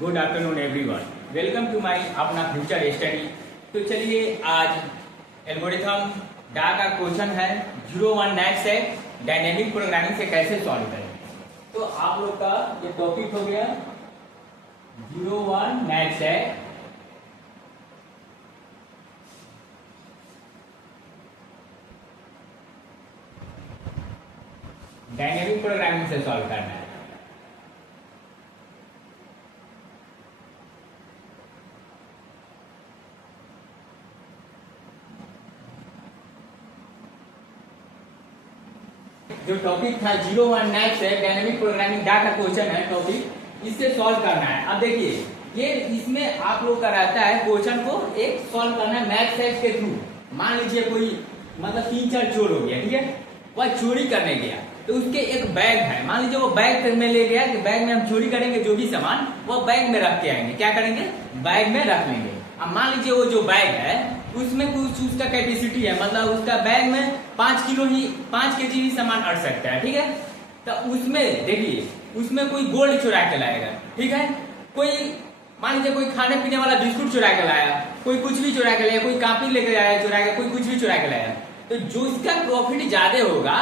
Good afternoon everyone. Welcome to my Apna future study. तो चलिए आज एल्गोरिथम डा का क्वेश्चन है 01 नेट सेट डायनेमिक प्रोग्रामिंग से कैसे सॉल्व करें। तो आप लोग का ये टॉपिक हो गया 01 नेट सेट डायनेमिक प्रोग्रामिंग से सॉल्व करना है। जो टॉपिक था 01 नेट से डायनेमिक प्रोग्रामिंग डा का क्वेश्चन है टॉपिक, इससे सॉल्व करना है। अब देखिए ये इसमें आप लोग का रहता है क्वेश्चन को एक सॉल्व करना है मैथ सेट के थ्रू। मान लीजिए कोई मतलब 3-4 चोर हो गया, ठीक है, वह चोरी करने गया तो उसके एक बैग है, मान लीजिए वो बैग में ले गया कि बैग में हम चोरी करेंगे, जो भी सामान वो बैग में रख के आएंगे। क्या करेंगे? बैग में रख लेंगे। अब मान लीजिए वो जो बैग है उसमें कुछ उसका कैपेसिटी है, मतलब उसका बैग में 5 किलो ही 5 केजी ही सामान अट सकता है, ठीक है। तो उसमें देखिए उसमें कोई गोल्ड चुरा के लाएगा, ठीक है, कोई मान लीजिए कोई खाने पीने वाला बिस्कुट चुरा के लाया, कोई कुछ भी चुरा के लाया, कोई कापी लेके आया चुरा के, कोई कुछ भी चुरा के लाया। तो जो इसका प्रॉफिट ज्यादा होगा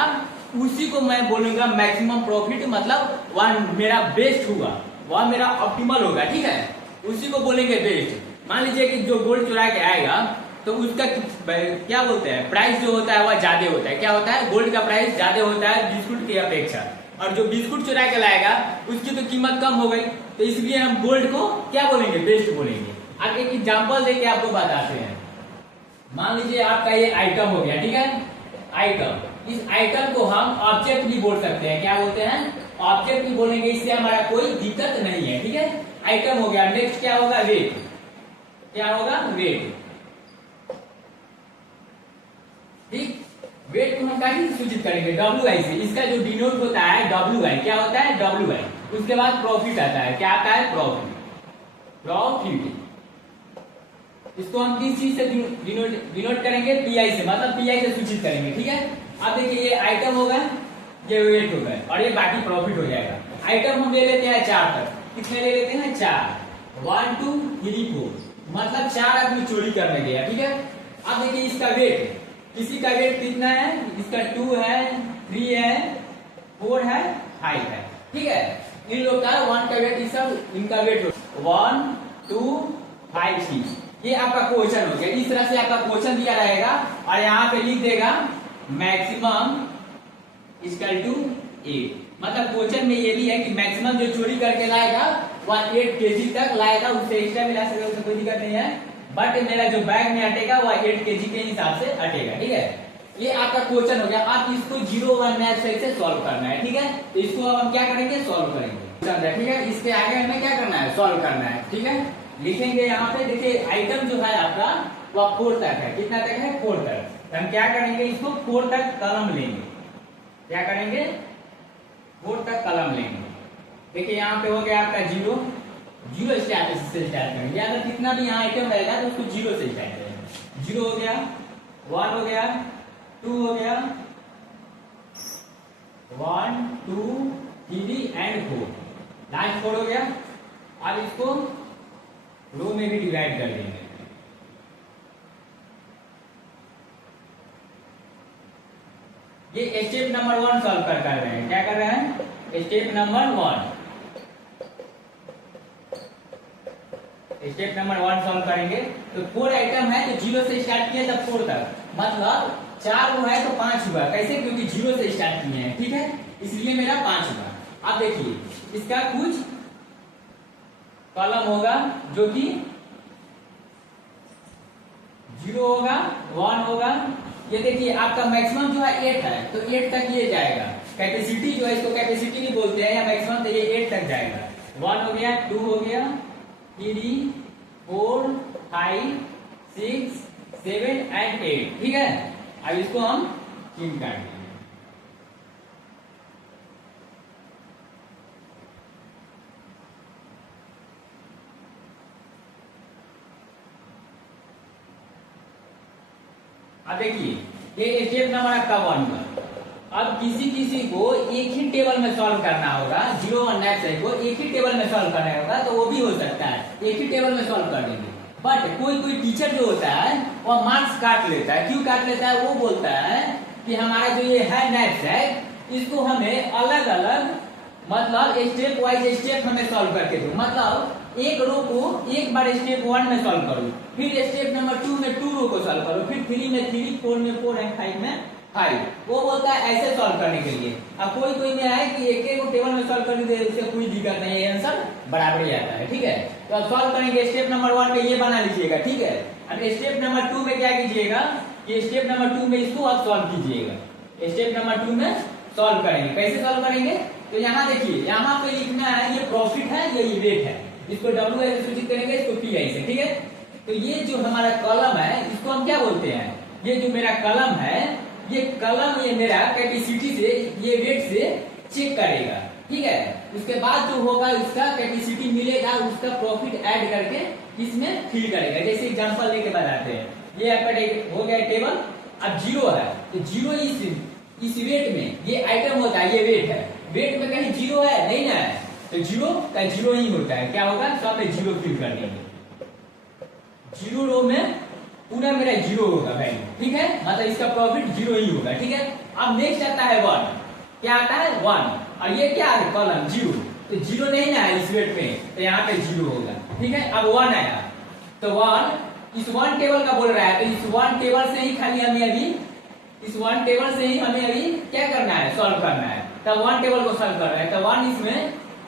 उसी को मैं बोलूंगा मैक्सिमम प्रॉफिट, मतलब वह मेरा बेस्ट होगा, वह मेरा ऑप्टिमल होगा, ठीक है, उसी को बोलेंगे बेस्ट। मान लीजिए कि जो गोल्ड चुरा के आएगा तो उसका क्या बोलते हैं प्राइस जो होता है वह ज्यादा होता है। क्या होता है? गोल्ड का प्राइस ज्यादा होता है बिस्कुट की अपेक्षा, और जो बिस्कुट चुरा के लाएगा उसकी तो कीमत कम हो गई, तो इसलिए हम गोल्ड को क्या बोलेंगे? बेस्ट बोलेंगे। अब एक एग्जाम्पल देके आपको बताते हैं। मान लीजिए आपका ये आइटम हो गया, ठीक है, आइटम। इस आइटम को हम ऑब्जेक्ट भी बोल सकते हैं। क्या बोलते हैं? ऑब्जेक्ट भी बोलेंगे, इससे हमारा कोई दिक्कत नहीं है, ठीक है। आइटम हो गया। नेक्स्ट क्या होगा? वेट। क्या होगा? वेट, ठीक। वेट को हम कैसे सूचित करेंगे? WI से। इसका जो डिनोट होता है WI। क्या होता है? WI। उसके बाद प्रॉफिट आता है। क्या आता है? प्रॉफिट। इसको हम किस चीज से डिनोट करेंगे? PI से, मतलब PI से सूचित करेंगे, ठीक है। अब देखिए ये आइटम होगा, ये वेट होगा, और ये बाकी प्रॉफिट हो जाएगा। आइटम हम ले लेते हैं 4 तक। कितने ले लेते हैं? 4। 1 2 3 4, मतलब 4 आदमी चोरी करने गया, ठीक है। अब देखिए इसका वेट, किसी का वेट कितना है? इसका 2 है, 3 है, 4 है, 5 है, ठीक है। इन लोग का 1 का वेट, इनका वेट 1 2 5 6। ये आपका क्वेश्चन हो गया। इस तरह से आपका क्वेश्चन दिया रहेगा और यहाँ पे लिख देगा मैक्सिमम इक्वल टू 8। मतलब क्वेश्चन में ये भी है कि मैक्सिमम जो चोरी करके लाएगा वह 8 केजी तक लाएगा, उससे एक्स्ट्रा मिला सके, उससे कोई दिक्कत नहीं है। बट मेरा जो बैग में अटेगा वह 8 केजी के हिसाब से अटेगा, ठीक है। ये आपका क्वेश्चन हो गया। आप इसको 01 मैथ सेट से सॉल्व करना है, ठीक है। तो इसको अब हम क्या करेंगे? सॉल्व करेंगे, ठीक है। इसके आगे हमें क्या करना है? सॉल्व करना है, ठीक है। लिखेंगे यहाँ पे, देखिए आइटम जो है आपका वह 4 तक है। कितना तक है? 4 तक। तो हम क्या करेंगे? इसको 4 तक कलम लेंगे। क्या करेंगे? 4 तक कलम लेंगे। देखिए यहाँ पे हो गया आपका 0 स्टार्ट से स्टार्ट करेंगे। अगर कितना भी यहाँ आइटम रहेगा तो उसको 0 से स्टार्ट करेंगे। 0 हो गया, 1 हो गया, 2 हो गया, 1 2 3 एंड 4, लास्ट 4 हो गया। अब इसको रो में भी डिवाइड कर देंगे। ये स्टेप नंबर 1 सॉल्व कर रहे हैं। क्या कर रहे हैं? Step number 1। Step number 1 solve करेंगे। तो 4 आइटम है तो 0 से स्टार्ट किए तब 4 तक, मतलब 4 हुआ है तो 5 हुआ। कैसे? क्योंकि 0 से स्टार्ट किए हैं, ठीक है, इसलिए मेरा 5 हुआ। अब देखिए इसका कुछ कॉलम होगा जो कि 0 होगा, 1 होगा। ये देखिए आपका मैक्सिमम जो है 8 है तो 8 तक ये जाएगा। कैपेसिटी जो है, इसको कैपेसिटी नहीं बोलते हैं, या मैक्सिमम, तो ये 8 तक जाएगा। 1 हो गया, 2 हो गया, 3 4 5 6 7 एंड 8, ठीक है। अब इसको हम 3 काट देंगे। अब देखिए ये स्टेप नंबर आपका 1 का। अब किसी किसी को एक ही टेबल में सॉल्व करना होगा, 0 1 नेक्स्ट को एक ही टेबल में सॉल्व करना होगा, तो वो भी हो सकता है, एक ही टेबल में सॉल्व कर देंगे। बट कोई कोई टीचर जो होता है वो मार्क्स काट लेता है। क्यों काट लेता है? वो बोलता है कि हमारा जो ये है नेक्स्ट है, इसको हमें अलग अलग मतलब स्टेप वाइज स्टेप हमें सॉल्व करके दो। मतलब एक रो को एक बार स्टेप 1 में सॉल्व करो, फिर स्टेप नंबर 2 में 2 रो को सॉल्व करो, फिर 3 में 3, 4 में 4 एंड 5 में 5। वो बोलता है ऐसे सॉल्व करने के लिए। अब कोई कोई में है कि एक एक टेबल में सॉल्व कर दे, उससे कोई दिक्कत नहीं है, आंसर बराबर ही आता है। ठीक है, तो अब सॉल्व करेंगे। स्टेप नंबर 1 में ये बना लीजिएगा। ठीक है, अब स्टेप नंबर 2 में क्या कीजिएगा, ये स्टेप नंबर 2 में इसको आप सॉल्व कीजिएगा। स्टेप नंबर 2 में सॉल्व करेंगे। कैसे सॉल्व करेंगे? तो यहाँ देखिए, यहाँ पे लिखना है ये प्रॉफिट है, ये वेट है। इसको डब्ल्यू आई से सूचित करेंगे, इसको पी आई से। ठीक है, तो ये जो हमारा कॉलम है इसको हम क्या बोलते हैं? ये जो मेरा कॉलम है, ये कॉलम ये मेरा कैपेसिटी से, ये वेट से चेक करेगा। ठीक है, उसके बाद जो होगा इसका कैपेसिटी मिलेगा, उसका प्रॉफिट ऐड करके इसमें फिल करेगा। जैसे एग्जांपल लेके बताते हैं, ये आपका हो गया टेबल। अब 0 है तो 0 इस वेट में ये आइटम होता है, ये वेट है। वेट में कहीं 0 है नहीं ना है, तो 0 का 0 ही होता है। क्या होगा? सब में 0 फिल कर देंगे। 0 रो में पूरा मेरा 0 होगा वैल्यू। ठीक है, मतलब इसका प्रॉफिट 0 ही होगा। ठीक है, अब नेक्स्ट आता है 1। क्या आता है? 1। और ये क्या है? कॉलम 0। तो 0 नहीं ना है इस वेट में, तो यहाँ पे 0 होगा। ठीक है, अब 1 आया तो 1 इस 1 टेबल का बोल रहा है, तो इस 1 टेबल से ही खाली हमें अभी इस 1 टेबल से ही हमें अभी क्या करना है? सॉल्व करना है। तब 1 टेबल को सॉल्व कर रहा है, तो 1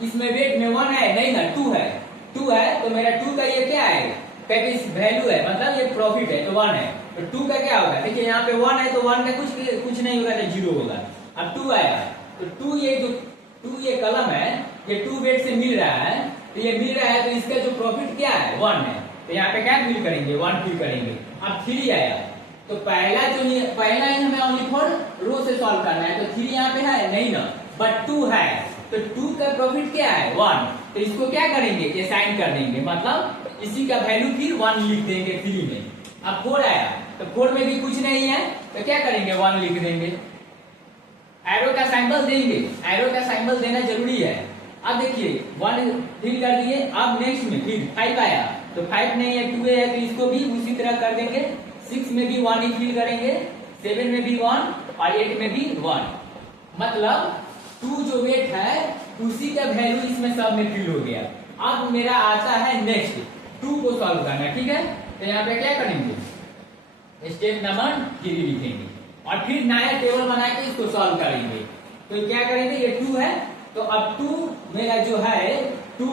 इसमें वेट में 1 है नहीं ना, 2 है। 2 है तो मेरा 2 का ये क्या है? वैल्यू है, मतलब ये प्रॉफिट है, तो 1 है। तो 2 का क्या होगा? देखिए यहाँ पे 1 है तो 1 का कुछ नहीं होगा, तो 0 होगा। अब 2 आया तो 2 ये कलम है, ये 2 वेट से मिल रहा है, तो ये मिल रहा है, तो इसका जो प्रॉफिट क्या है? 1 है। तो यहाँ पे क्या फिल करेंगे? 1 फिल करेंगे। अब 3 आया तो पहला ही हमें ओनली फॉर रो से सॉल्व करना है, तो 3 यहाँ पे है नहीं ना, बट 2 है, तो 2 का प्रॉफिट क्या है? 1। तो इसको क्या करेंगे? असाइन कर देंगे, मतलब इसी का वैल्यू फिर 1 लिख देंगे 3 में। अब 4 आया तो 4 में भी कुछ नहीं है, तो क्या करेंगे? 1 लिख देंगे। एरो का सिंबल देंगे, एरो का सिंबल देना जरूरी है। अब देखिए 1 फिल कर दिए। अब नेक्स्ट में फिर 5 आया तो 5 नहीं है, 2 है, तो इसको भी उसी तरह कर देंगे। 6 में भी 1 ही फिल करेंगे, 7 में भी 1 और 8 में भी 1। मतलब 2 जो वेट है उसी का वैल्यू इसमें सब में फिल हो गया। अब मेरा आता है नेक्स्ट 2 को सॉल्व करना। ठीक है, तो यहाँ पे क्या करेंगे? स्टेप नंबर 3 लिखेंगे और फिर नया टेबल बना के इसको सॉल्व करेंगे। तो क्या करेंगे? ये 2 है तो अब 2 मेरा जो है 2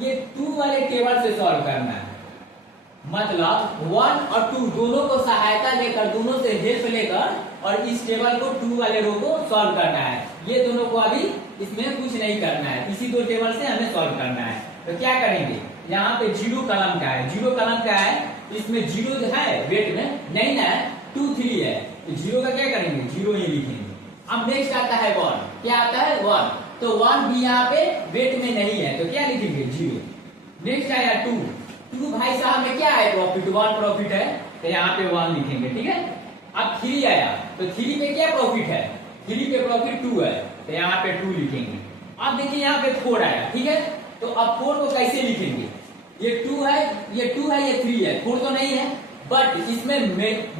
ये 2 वाले टेबल से सॉल्व करना है। मतलब 1 और 2 दोनों को सहायता लेकर, दोनों से हेल्प लेकर और इस टेबल को 2 वाले रो को सॉल्व करना है। ये दोनों को अभी इसमें कुछ नहीं करना है, इसी 2 टेबल से हमें सॉल्व करना है। तो क्या करेंगे? यहाँ पे 0 कलम का है, 0 कलम का है, इसमें 0 जो है वेट में नहीं ना, 2 3 है, तो 0 का क्या करेंगे? 0 ही लिखेंगे। अब नेक्स्ट आता है 1। क्या आता है? 1। तो 1 भी यहाँ पे वेट में नहीं है, तो क्या लिखेंगे? 0। नेक्स्ट आया 2 भाई साहब में क्या है? प्रॉफिट 1 प्रॉफिट है, तो यहाँ पे 1 लिखेंगे। ठीक है, अब 3 आया तो 3 पे क्या प्रॉफिट है? 3 पे प्रॉफिट 2 है, तो यहाँ पे 2 लिखेंगे। अब देखिए यहाँ पे 4 आया। ठीक है, तो अब 4 को कैसे लिखेंगे? ये 2 है, ये 3 है, 4 तो नहीं है, बट इसमें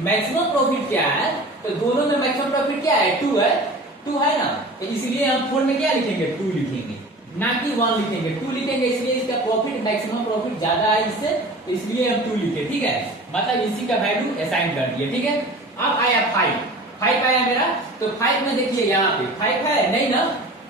मैक्सिमम प्रॉफिट क्या है? तो दोनों में मैक्सिमम प्रॉफिट क्या है? 2 है ना, तो इसलिए हम 4 में क्या लिखेंगे? 2 लिखेंगे, ना कि 1 लिखेंगे। 2 लिखेंगे इसलिए इसका प्रॉफिट मैक्सिमम प्रॉफिट ज्यादा है इससे, इसलिए हम 2 लिखे। ठीक है, मतलब इसी का वैल्यू असाइन कर दिए। ठीक है, अब आया 5 आया मेरा, तो 5 में देखिए यहाँ पे 5 है नहीं ना,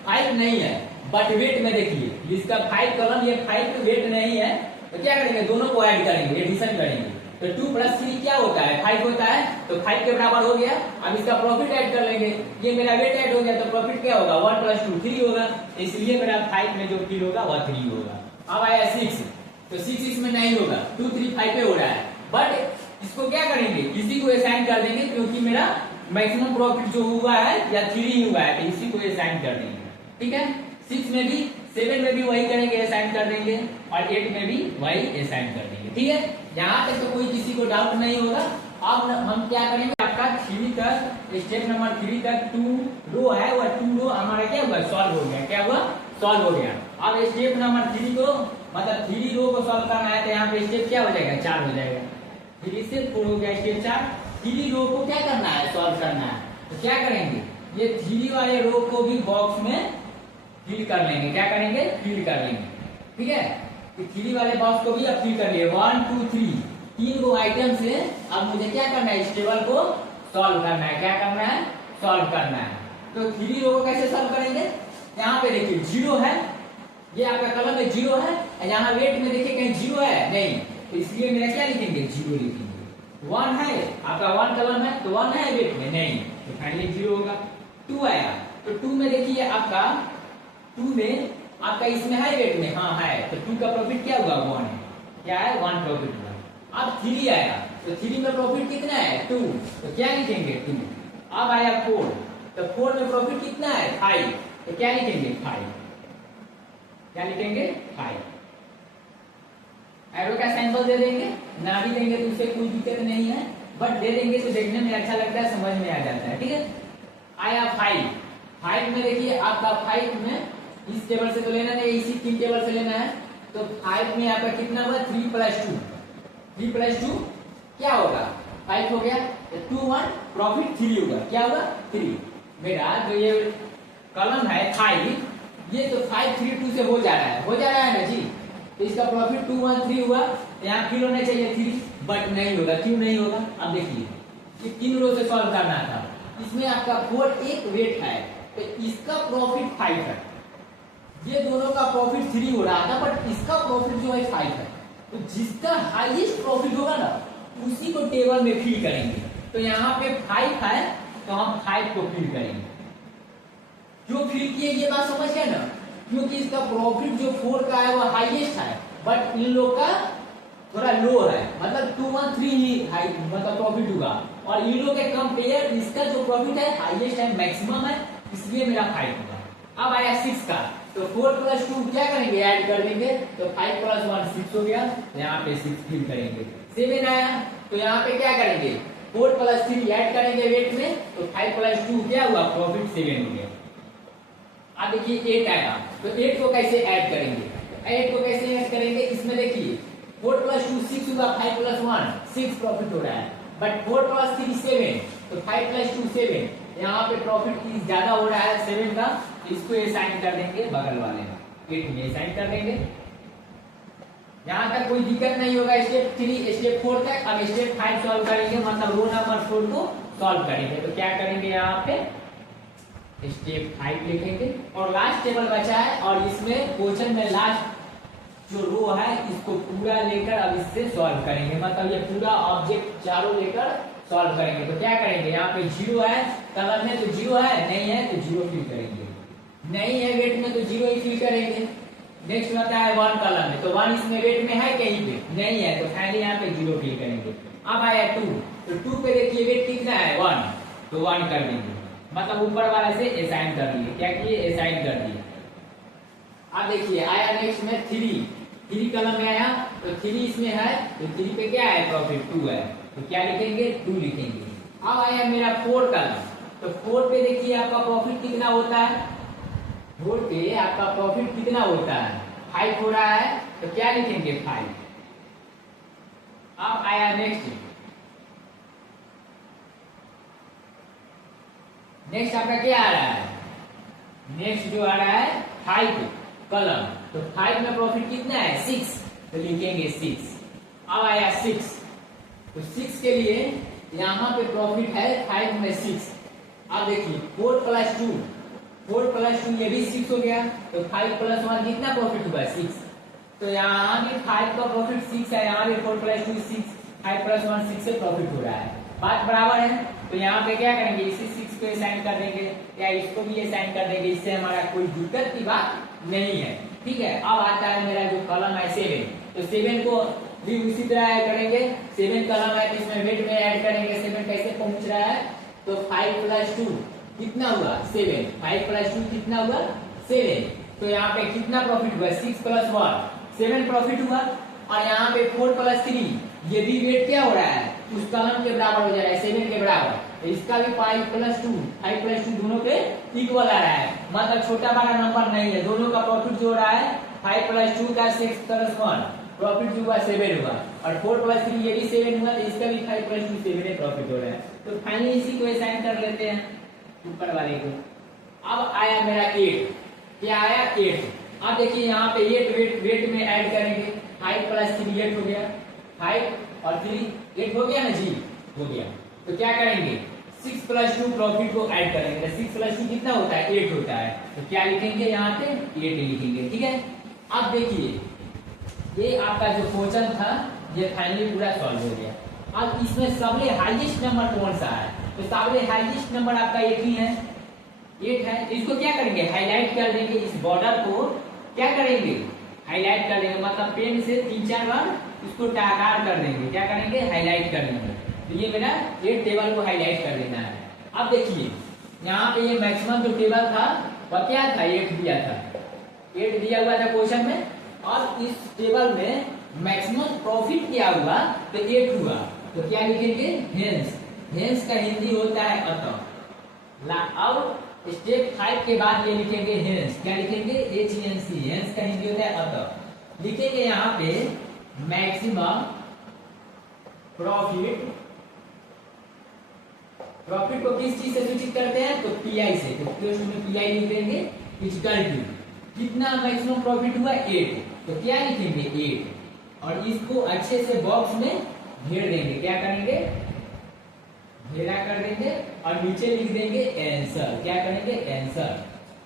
5 नहीं है, बट वेट में देखिए इसका 5 कॉलम, ये 5 वेट नहीं है, तो क्या करेंगे? दोनों को ऐड करेंगे, एडिशन करेंगे। तो 2 + 3 क्या होता है? 5 होता है, तो 5 के बराबर हो गया। अब इसका प्रॉफिट ऐड कर लेंगे, ये मेरा वेट ऐड हो गया, तो प्रॉफिट क्या होगा? 1 + 2 3 होगा, इसलिए मेरा 5 में जो फिल होगा वह 3 होगा। अब आया 6, तो 6 इसमें नहीं होगा, 2 3 5 पे हो रहा है, बट इसको क्या करेंगे? इसी को असाइन कर देंगे, क्योंकि मेरा मैक्सिमम प्रॉफिट जो हुआ है या 3 ही हुआ है, तो इसी को असाइन कर देंगे। ठीक है, 6 में भी 7 में भी वही करेंगे, असाइन कर देंगे, और 8 में भी वही असाइन कर देंगे। ठीक है, यहाँ तक तो कोई किसी को डाउट नहीं होगा। अब हम क्या करेंगे? आपका 3 तक, स्टेप नंबर 3 तक 2 रो है, वह 2 रो हमारा क्या हुआ, सॉल्व हो गया। क्या हुआ, सॉल्व हो गया। अब स्टेप नंबर 3 को मतलब 3 रो को सॉल्व करना है तो यहाँ पे स्टेप क्या हो जाएगा, 4 हो जाएगा। 3 से 4 हो गया, स्टेप 4। 3 रो को क्या करना है, सॉल्व करना है। तो क्या करेंगे, ये 3 वाले रो को भी बॉक्स में फिल कर लेंगे। क्या करेंगे, फिल कर लेंगे। ठीक है, 3 वाले बॉक्स को भी अब फिल कर लिए। 1 2 3 3 गो आइटम से अब मुझे क्या करना है, इस टेबल को सॉल्व करना है। क्या करना है, सॉल्व करना है। तो 3 रो को कैसे सॉल्व करेंगे, यहाँ पे देखिए 0 है, ये आपका कलम में 0 है, यहाँ वेट में देखिए कहीं 0 है नहीं, तो इसलिए मेरा क्या लिखेंगे, 0 लिखेंगे। 1 है आपका, 1 कलम है तो 1 है वेट में नहीं, तो फाइनली 0 होगा। 2 आया तो 2 में देखिए आपका 2 में आपका इसमें है वेट में, हाँ है, तो 2 का प्रॉफिट क्या हुआ, 1 है। क्या है, 1 प्रॉफिट हुआ। अब 3 आया तो 3 में प्रॉफिट कितना है, 2, तो क्या लिखेंगे, 2। अब आया 4, तो 4 में प्रॉफिट कितना है, 5, तो क्या लिखेंगे, 5। क्या लिखेंगे, 5। एरो का सैंपल दे देंगे, ना भी देंगे तो उससे कोई दिक्कत नहीं है, बट दे देंगे तो देखने में अच्छा लगता है, समझ में आ जाता है। ठीक है, आया 5। 5 में देखिए आपका 5 में इस टेबल से तो लेना नहीं, इसी 3 टेबल से लेना है। तो 5 में आपका कितना हुआ, 3 + 2। 3 + 2 क्या होगा, 5 हो गया। तो 2 1 प्रॉफिट 3 होगा। क्या होगा, 3। मेरा जो ये कलम है 5, ये तो 5 3 2 से हो जा रहा है, हो जा रहा है ना जी, तो इसका प्रॉफिट 2 1 3 हुआ। यहाँ फिर होना चाहिए 3, बट नहीं होगा। क्यों नहीं होगा, अब देखिए, ये 3 रो से सॉल्व करना था, इसमें आपका 4 एक वेट है, तो इसका प्रॉफिट 5 है। ये दोनों का प्रॉफिट 3 हो रहा था, बट इसका प्रॉफिट जो है 5 है। तो जिसका हाईएस्ट प्रॉफिट होगा ना, उसी को टेबल में फिल करेंगे। तो यहाँ पे 5 है तो हम 5 को फिल करेंगे। जो फिल किए ये बात समझ गए ना, क्योंकि इसका प्रॉफिट जो 4 का है वो हाईएस्ट है, बट इन लोग का थोड़ा लो है, मतलब 2 1 3 ही हाई मतलब प्रॉफिट होगा, और इन लोग के कंपेयर इसका जो प्रॉफिट है हाईएस्ट है, मैक्सिमम है, इसलिए मेरा 5 होगा। अब आया 6 का, तो 4 + 2 क्या करेंगे, ऐड कर देंगे, तो 5 + 1 6 हो गया, यहाँ पे 6 फिल करेंगे। 7 आया तो यहाँ पे क्या करेंगे, 4 + 3 ऐड करेंगे वेट में, तो 5 + 2 क्या हुआ, प्रॉफिट 7 हो गया। अब देखिए 8 आया, तो 8 को कैसे ऐड करेंगे, 8 को कैसे ऐड करेंगे, इसमें देखिए 4 + 2 6 हुआ, 5 + 1 6 प्रॉफिट हो रहा है, बट 4 + 3 7, तो 5 + 2 7, यहाँ पे प्रॉफिट ज्यादा हो रहा है 7 का, इसको असाइन कर देंगे बगल वाले में, 8 में असाइन कर देंगे। यहाँ तक कोई दिक्कत नहीं होगा। स्टेप 3 स्टेप 4 तक। अब स्टेप 5 सॉल्व करेंगे, मतलब रो नंबर 4 को सॉल्व करेंगे। तो क्या करेंगे, यहाँ पे स्टेप 5 लिखेंगे और लास्ट टेबल बचा है, और इसमें क्वेश्चन में लास्ट जो रो है इसको पूरा लेकर अब इससे सॉल्व करेंगे, मतलब ये पूरा ऑब्जेक्ट चारों लेकर सॉल्व करेंगे। तो क्या करेंगे, यहाँ पे 0 है कलम में, तो 0 है, नहीं है तो 0 फिल करेंगे, नहीं है वेट में तो 0 ही फिल करेंगे। नेक्स्ट होता है 1 कलम में, तो 1 इसमें वेट में है कहीं पे, नहीं है, तो फाइनली यहाँ पे 0 फिल करेंगे। अब आया 2, तो 2 पे देखिए वेट कितना है, 1, तो 1 कर देंगे, मतलब ऊपर वाले से असाइन कर दिए। क्या किए, असाइन कर दिए। अब देखिए आया नेक्स्ट में 3 कलम में आया, तो 3 इसमें है, तो 3 पे क्या है, प्रॉफिट 2 है, तो क्या लिखेंगे, 2 लिखेंगे। अब आया मेरा 4 कलम, तो 4 पे देखिए आपका प्रॉफिट कितना होता है, 4 पे आपका प्रॉफिट कितना होता है, 5 हो रहा है, तो क्या लिखेंगे, 5। अब आया नेक्स्ट आपका क्या आ रहा है, नेक्स्ट जो आ रहा है 5 कलम, तो 5 में प्रॉफिट कितना है, 6, तो लिखेंगे 6। अब आया 6, तो 6 के लिए यहाँ पे प्रॉफिट है 5 में 6। अब देखिए 4 + 2, 4 + 2 ये भी 6 हो गया, तो 5 + 1 कितना प्रॉफिट हुआ, 6। तो यहाँ भी 5 का प्रॉफिट 6 है, यहाँ भी 4 + 2 6, 5 + 1 6 से प्रॉफिट हो रहा है, बात बराबर है। तो यहाँ पे क्या करेंगे, इसी 6 को असाइन कर देंगे या इसको भी असाइन कर देंगे, इससे हमारा कोई दिक्कत की बात नहीं है। ठीक है, अब आता है मेरा जो कलम है 7, तो 7 को भी उसी तरह ऐड करेंगे। 7 कलम है तो इसमें वेट में ऐड करेंगे। 7 कैसे पहुंच रहा है, तो 5 + 2 कितना हुआ, 7, 5 + 2 कितना हुआ, 7। तो यहाँ पे कितना प्रॉफिट हुआ, 6 + 1 7 प्रॉफिट हुआ। और यहाँ पे 4 + 3 ये भी वेट क्या हो रहा है, उस कलम के बराबर हो जा रहा है, 7 के बराबर, तो इसका भी 5+2 दोनों के इक्वल आ रहा है, मतलब छोटा बड़ा नंबर नहीं है, दोनों का प्रॉफिट जो हो रहा है 5+2 का 6+1 प्रॉफिट जो हुआ 7 हुआ, और 4+3 ये भी 7 हुआ, तो इसका भी 5+2 7 प्रॉफिट हो रहा है। तो फाइनली इसी को असाइन कर लेते हैं ऊपर वाले को। अब आया मेरा 8, क्या आया 8। अब देखिए यहाँ पे 8 वेट में ऐड करेंगे, 5+3 8 हो गया, 5 और 3 8 हो गया ना जी, हो गया। तो क्या करेंगे 6+2 प्रॉफिट को ऐड करेंगे, 6+2 कितना होता है 8 होता है, तो क्या लिखेंगे यहाँ पे 8 लिखेंगे, ठीक है। अब देखिए ये आपका जो क्वेश्चन था ये फाइनली पूरा सॉल्व हो गया। अब इसमें सबसे हाईएस्ट नंबर कौन सा है, तो सबसे हाईएस्ट नंबर आपका 8 ही है, 8 है। इसको क्या करेंगे हाईलाइट कर देंगे, इस बॉर्डर को क्या करेंगे हाईलाइट कर देंगे, मतलब पेन से 3-4 बार इसको टाकार कर देंगे, क्या करेंगे हाईलाइट कर देंगे। तो ये मेरा 8 टेबल को हाईलाइट कर देना है। अब देखिए यहाँ पे ये मैक्सिमम जो टेबल था वह क्या था 8 दिया था, 8 दिया हुआ था क्वेश्चन में, और इस टेबल में मैक्सिमम प्रॉफिट क्या हुआ तो 8 हुआ, तो क्या लिखेंगे हेंस, हेंस का हिंदी होता है अतः। अब स्टेप 5 के बाद ये लिखेंगे हेंस, क्या लिखेंगे HENC, हेंस का हिंदी होता है अतः। लिखेंगे यहाँ पे मैक्सिमम प्रॉफिट, प्रॉफिट को किस चीज से सूचित करते हैं तो PI से, तो PI लिख देंगे इक्वल टू कितना मैक्सिमम प्रॉफिट हुआ 8, तो क्या लिखेंगे 8, और इसको अच्छे से बॉक्स में घेर देंगे, क्या करेंगे घेरा कर देंगे, और नीचे लिख देंगे आंसर, क्या करेंगे आंसर।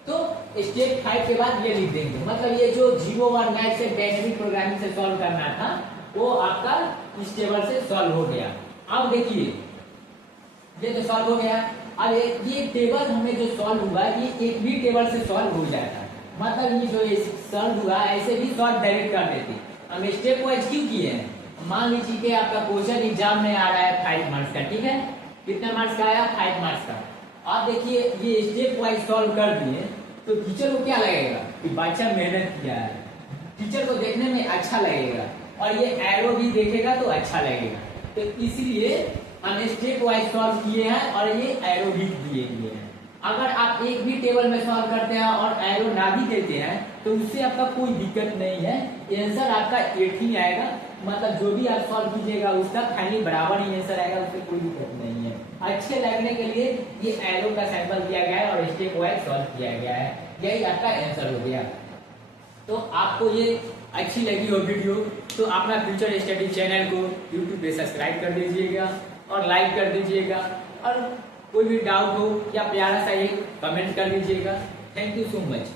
तो स्टेप 5 के बाद ये लिख देंगे, मतलब ये जो 0-1 मैथ से बाइनरी प्रोग्रामिंग से सॉल्व करना था वो आपका इस टेबल से सॉल्व हो गया। अब देखिए ये तो सॉल्व हो गया। अब ये टेबल हमें जो सॉल्व हुआ ये एक भी टेबल से सॉल्व हो जाता, मतलब ये जो सॉल्व हुआ ऐसे भी सॉल्व डायरेक्ट कर देते। हम स्टेप वाइज क्यों किए हैं, मान लीजिए कि आपका क्वेश्चन एग्जाम में आ रहा है 5 मार्क्स का, ठीक है, कितना मार्क्स का आया 5 मार्क्स का। आप देखिए ये स्टेप वाइज सॉल्व कर दिए तो टीचर को क्या लगेगा कि बच्चा मेहनत किया है, टीचर को देखने में अच्छा लगेगा, और ये एरो भी देखेगा तो अच्छा लगेगा। तो इसलिए हम स्टेप वाइज सॉल्व किए हैं और ये एरो भी दिए हुए हैं। अगर आप एक भी टेबल में सॉल्व करते हैं और एरो ना भी देते हैं तो उससे आपका कोई दिक्कत नहीं है, आंसर आपका 8 ही आएगा, मतलब जो भी आप सॉल्व कीजिएगा उसका फाइनली बराबर ही आंसर आएगा, उससे कोई दिक्कत नहीं है। अच्छे लगने के लिए ये एरो का सैंपल दिया गया है और स्टेप वाइज सॉल्व किया गया है, यही आपका आंसर हो गया। तो आपको ये अच्छी लगी हो वीडियो तो अपना फ्यूचर स्टडी चैनल को यूट्यूब पे सब्सक्राइब कर दीजिएगा और लाइक कर दीजिएगा, और कोई भी डाउट हो या प्यारा सा एक कमेंट कर दीजिएगा। Thank you so much.